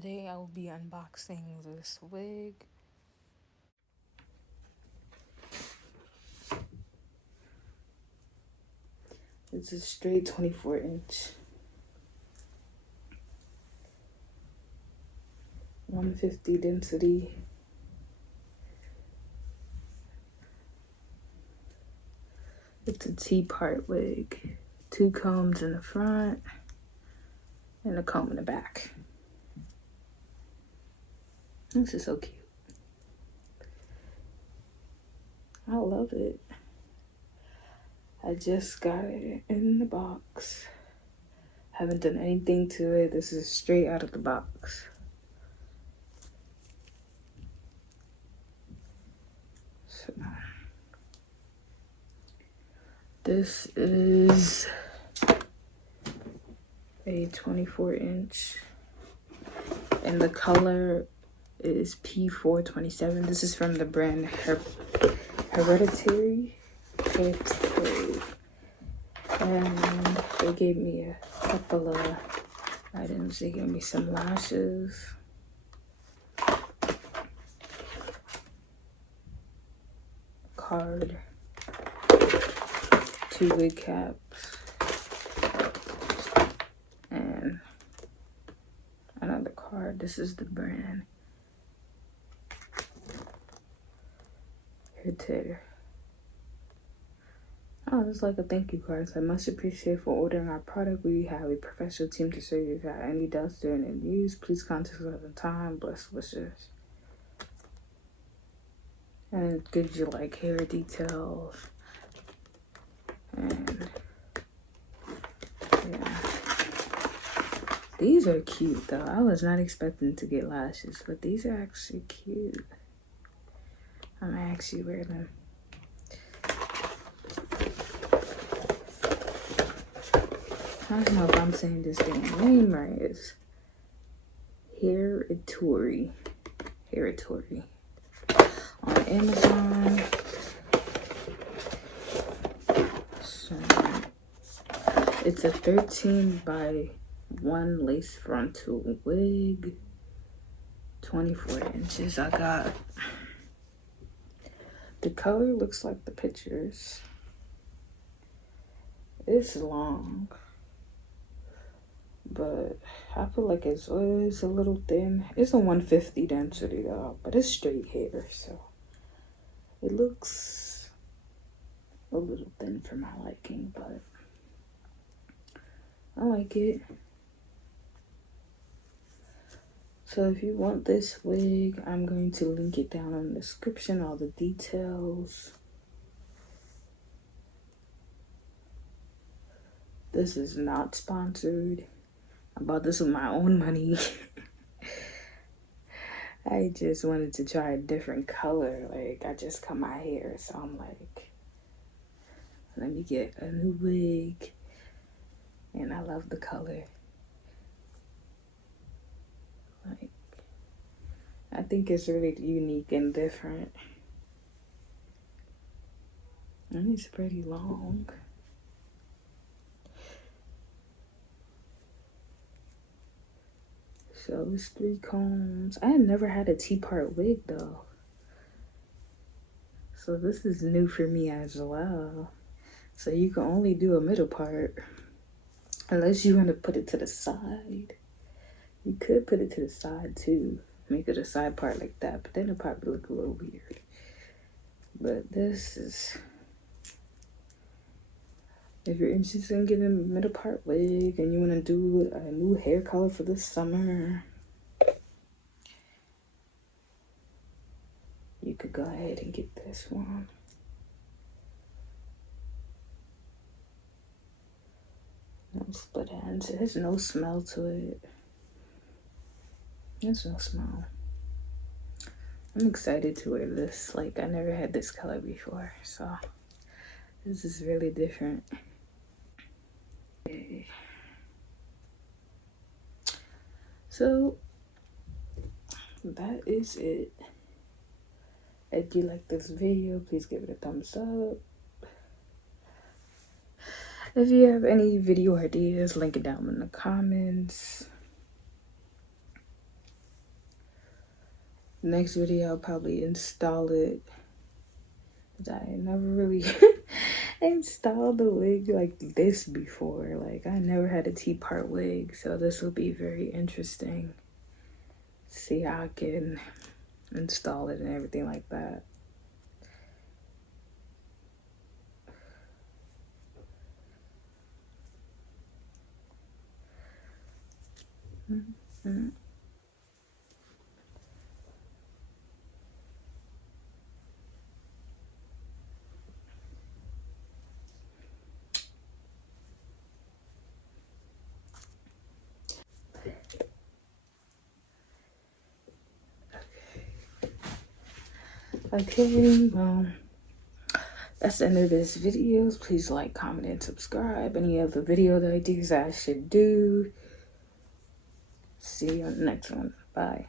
Today I will be unboxing this wig. It's a straight 24-inch. 150 density. It's a T-part wig. 2 combs in the front and a comb in the back. This is so cute. I love it. I just got it in the box. Haven't done anything to it. This is straight out of the box. So, this is a 24-inch and the color is P427. This is from the brand Hairitory. And they gave me a couple of items. They gave me some lashes, card, 2 wig caps, and another card. This is the brand Hairitory. Oh, it's like a thank you card. So I much appreciate for ordering our product. We have a professional team to serve you. If you have any doubts during the use, please contact us at the time. Blessed wishes. And it gives you like hair details. And yeah. These are cute though. I was not expecting to get lashes, but these are actually cute. I'm gonna actually wear them. I don't know if I'm saying this damn name right. It's Hairitory. Hairitory. On Amazon. So it's a 13x1 lace frontal wig. 24 inches. I got the color looks like the pictures. It's long. But I feel like it's always a little thin. It's a 150 density though, but it's straight hair, so it looks a little thin for my liking, but I like it. So if you want this wig, I'm going to link it down in the description, all the details. This is not sponsored. I bought this with my own money. I just wanted to try a different color. Like, I just cut my hair, so I'm like, let me get a new wig. And I love the color. Like, I think it's really unique and different. And it's pretty long. So it's 3 combs. I had never had a T-part wig though. So this is new for me as well. So you can only do a middle part. Unless you want to put it to the side. You could put it to the side too. Make it a side part like that. But then it'll probably look a little weird. But this is... If you're interested in getting a middle part wig and you want to do a new hair color for this summer, you could go ahead and get this one. No split ends. There's no smell to it. There's no smell. I'm excited to wear this. Like, I never had this color before, so this is really different. So that is it. If you like this video, please give it a thumbs up. If you have any video ideas, link it down in the comments. Next video I'll probably install it. I never really installed a wig like this before. Like I never had a T-part wig, so this will be very interesting. See how I can install it and everything like that. Mm-hmm. Okay, well, that's the end of this video. Please like, comment, and subscribe. Any other video ideas I should do. See you on the next one. Bye.